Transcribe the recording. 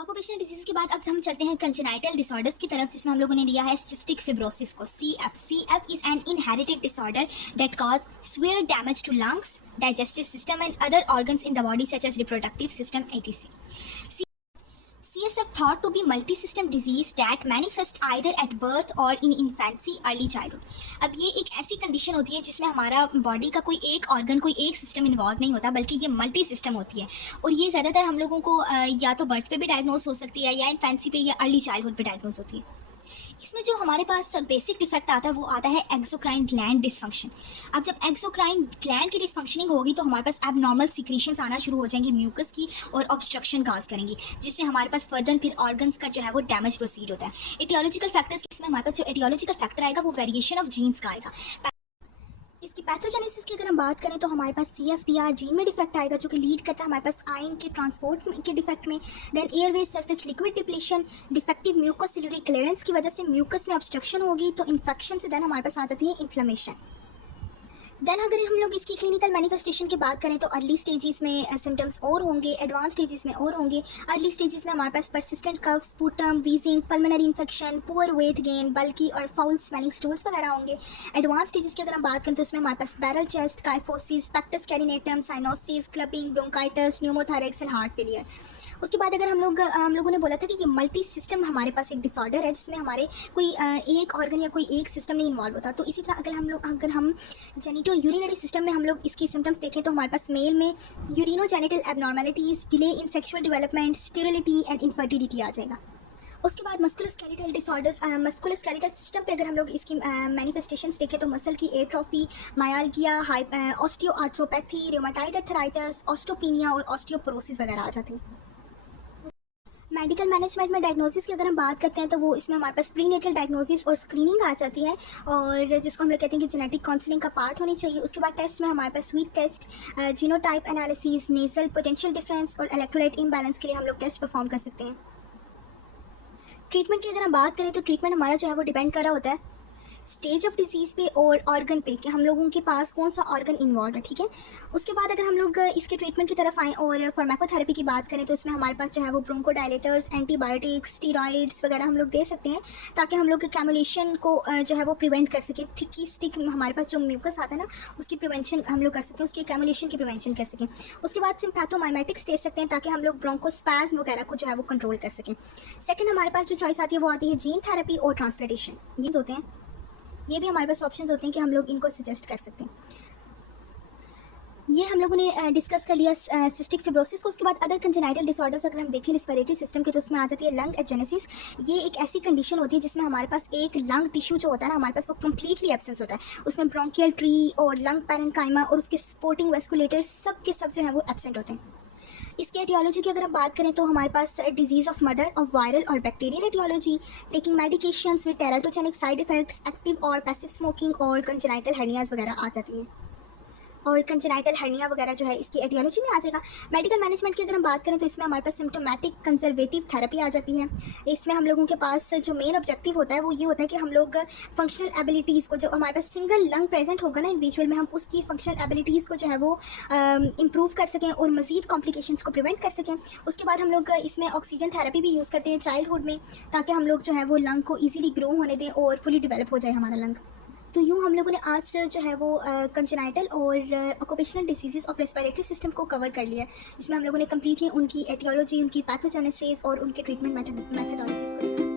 Occupational disease के बाद अब हम चलते हैं कंजेनाइटल डिसऑर्डर्स की तरफ, जिसमें हम लोगों ने लिया है सिस्टिक फिब्रोसिस को, CF। CF is an inherited disorder that cause severe damage to lungs, digestive system and other organs in the body such as reproductive system etc. CSF thought to be multi-system disease that manifest either at birth or in infancy, early childhood। अब ये एक ऐसी condition होती है जिसमें हमारा body का कोई एक ऑर्गन, कोई एक सिस्टम इन्वॉल्व नहीं होता, बल्कि ये मल्टी सिस्टम होती है। और ये ज़्यादातर हम लोगों को या तो बर्थ पे भी डायग्नोस हो सकती है, या इन्फेंसी पे या अर्ली चाइल्डहुड पे डायग्नोस होती है। इसमें जो हमारे पास बेसिक डिफेक्ट आता है वो आता है एक्सोक्राइन ग्लैंड डिसफंक्शन। अब जब एक्सोक्राइन ग्लैंड की डिसफंक्शनिंग होगी तो हमारे पास एबनॉर्मल सिक्रीशंस आना शुरू हो जाएंगी म्यूकस की, और ऑब्स्ट्रक्शन काज करेंगी, जिससे हमारे पास फर्दर फिर ऑर्गन्स का जो है वो डैमेज प्रोसीड होता है। एटियोलॉजिकल फैक्टर्स, इसमें हमारे पास जो एटियोलॉजिकल फैक्टर आएगा वो वेरिएशन ऑफ जीन्स का आएगा। इसकी पैथोजेनेसिस की अगर हम बात करें तो हमारे पास CFTR जीन में डिफेक्ट आएगा, जो कि लीड करता है हमारे पास आयन के ट्रांसपोर्ट के डिफेक्ट में। Then airway surface liquid depletion, defective mucociliary clearance की वजह से म्यूकस में ऑब्स्ट्रक्शन होगी, तो इन्फेक्शन से देन हमारे पास आ जाती है इन्फ्लेमेशन। देन अगर हम लोग इसकी क्लिनिकल मैनिफेस्टेशन की बात करें तो अर्ली स्टेजेस में सिम्टम्स और होंगे, एडवांस स्टेजेस में और होंगे। अर्ली स्टेजेस में हमारे पास persistent cough, sputum, wheezing, pulmonary infection, poor weight gain, बल्कि और फाउल स्मेलिंग स्टूल्स वगैरह होंगे। एडवांस स्टेजेस की अगर हम बात करें तो इसमें हमारे पास barrel chest, kyphosis, pectus carinatum, cyanosis, clubbing, bronchitis, pneumothorax and heart failure. उसके बाद अगर हम लोगों ने बोला था कि ये मल्टी सिस्टम हमारे पास एक डिसऑर्डर है जिसमें हमारे कोई एक ऑर्गन या कोई एक सिस्टम नहीं इन्वॉल्व होता। तो इसी तरह अगर हम जेनिटो यूरिनरी सिस्टम में हम लोग इसकी सिम्टम्स देखें तो हमारे पास मेल में urinogenital abnormalities, delay in sexual development, sterility and infertility आ जाएगा। उसके बाद मस्कुलोस्केलेटल डिसऑर्डर्स, मस्कुलोस्केलेटल सिस्टम पे अगर हम लोग इसकी मैनिफेस्टेशंस देखें तो मसल की एट्रोफी, मायाल्गिया, ऑस्टियोआर्थ्रोपैथी, रूमेटॉइड आर्थराइटिस, ऑस्टियोपेनिया और ऑस्टियोपोरोसिस वगैरह आ जाती है। मेडिकल मैनेजमेंट में डायग्नोसिस की अगर हम बात करते हैं तो वो इसमें हमारे पास प्रीनेटल डायग्नोसिस और स्क्रीनिंग आ जाती है, और जिसको हम लोग कहते हैं कि जेनेटिक काउंसलिंग का पार्ट होनी चाहिए। उसके बाद टेस्ट में हमारे पास sweat test, genotype analysis, nasal potential difference और इलेक्ट्रोलाइट इम्बैलेंस के लिए हम लोग टेस्ट परफॉर्म कर सकते हैं। ट्रीटमेंट की अगर हम बात करें तो ट्रीटमेंट हमारा जो है वो डिपेंड कर रहा होता है स्टेज ऑफ डिजीज़ पे और ऑर्गन पे, कि हम लोगों के पास कौन सा ऑर्गन इन्वॉल्व है, ठीक है। उसके बाद अगर हम लोग इसके ट्रीटमेंट की तरफ आएँ और फार्माकोथेरेपी की बात करें तो इसमें हमारे पास जो है वो ब्रोंकोडायलेटर्स, एंटीबायोटिक्स, स्टीरॉइड्स वगैरह हम लोग दे सकते हैं, ताकि हम लोग कैमुलेशन को जो है वो प्रिवेंट कर सकें। थिकी स्टिक हमारे पास जो म्यूकस आता है ना, उसकी प्रिवेंशन हम लोग कर सकते हैं, उसकी कैमुलेशन की प्रिवेंशन कर सकें। उसके बाद सिम्पैथोमाइमेटिक्स दे सकते हैं ताकि हम लोग ब्रोंकोस्पैज्म वगैरह को जो है वो कंट्रोल कर सकें। सेकेंड हमारे पास जो चॉइस आती है वो आती है जीन थेरेपी और ट्रांसप्लांटेशन। ये होते हैं, ये भी हमारे पास ऑप्शंस होते हैं कि हम लोग इनको सजेस्ट कर सकते हैं। ये हम लोगों ने डिस्कस कर लिया सिस्टिक फिब्रोसिस को। उसके बाद अदर कंजेनाइटल डिसऑर्डर्स अगर हम देखें रिस्पिरेटरी सिस्टम के तो उसमें आ जाती है लंग एजेनेसिस। ये एक ऐसी कंडीशन होती है जिसमें हमारे पास एक लंग टिश्यू जो होता है ना, हमारे पास वो कम्प्लीटली एब्सेंस होता है। उसमें ब्रोंकियल ट्री और लंग पैरेन्काइमा और उसके सपोर्टिंग वेस्कुलेटर्स सब के सब जो है वो एब्सेंट होते हैं। इसकी एटियोलॉजी की अगर हम बात करें तो हमारे पास डिजीज़ ऑफ मदर और वायरल और bacterial aetiology, taking medications with teratogenic side effects, active और पैसिव स्मोकिंग और कंजेनाइटल हर्नियाज वगैरह आ जाती हैं। और कंजेनाइटल हर्निया वगैरह जो है इसकी एटियोलॉजी में आ जाएगा। मेडिकल मैनेजमेंट की अगर हम बात करें तो इसमें हमारे पास सिम्टोमेटिक कंजर्वेटिव थेरेपी आ जाती है। इसमें हम लोगों के पास जो मेन ऑब्जेक्टिव होता है वो ये होता है कि हम लोग फंक्शनल एबिलिटीज़ को, जो हमारे पास सिंगल लंग प्रेजेंट होगा ना इंडिविजुअल में, हम उसकी फंक्शनल एबिलिटीज़ को जो है वो इम्प्रूव कर सकें और मज़ीद कॉम्प्लिकेशंस को प्रिवेंट कर सकें। उसके बाद हम लोग इसमें ऑक्सीजन थेरेपी भी यूज़ करते हैं चाइल्डहुड में, ताकि हम लोग जो है वो लंग को ईजिली ग्रो होने दें और फुली डेवलप हो जाए हमारा लंग। तो यूँ हम लोगों ने आज जो है वो कंजेनाइटल और occupational diseases of respiratory system को कवर कर लिया। इसमें हम लोगों ने कम्प्लीटली उनकी एटियोलॉजी, उनकी पैथोजेनेसिस और उनके ट्रीटमेंट मेथडोलॉजीज़ को देखा।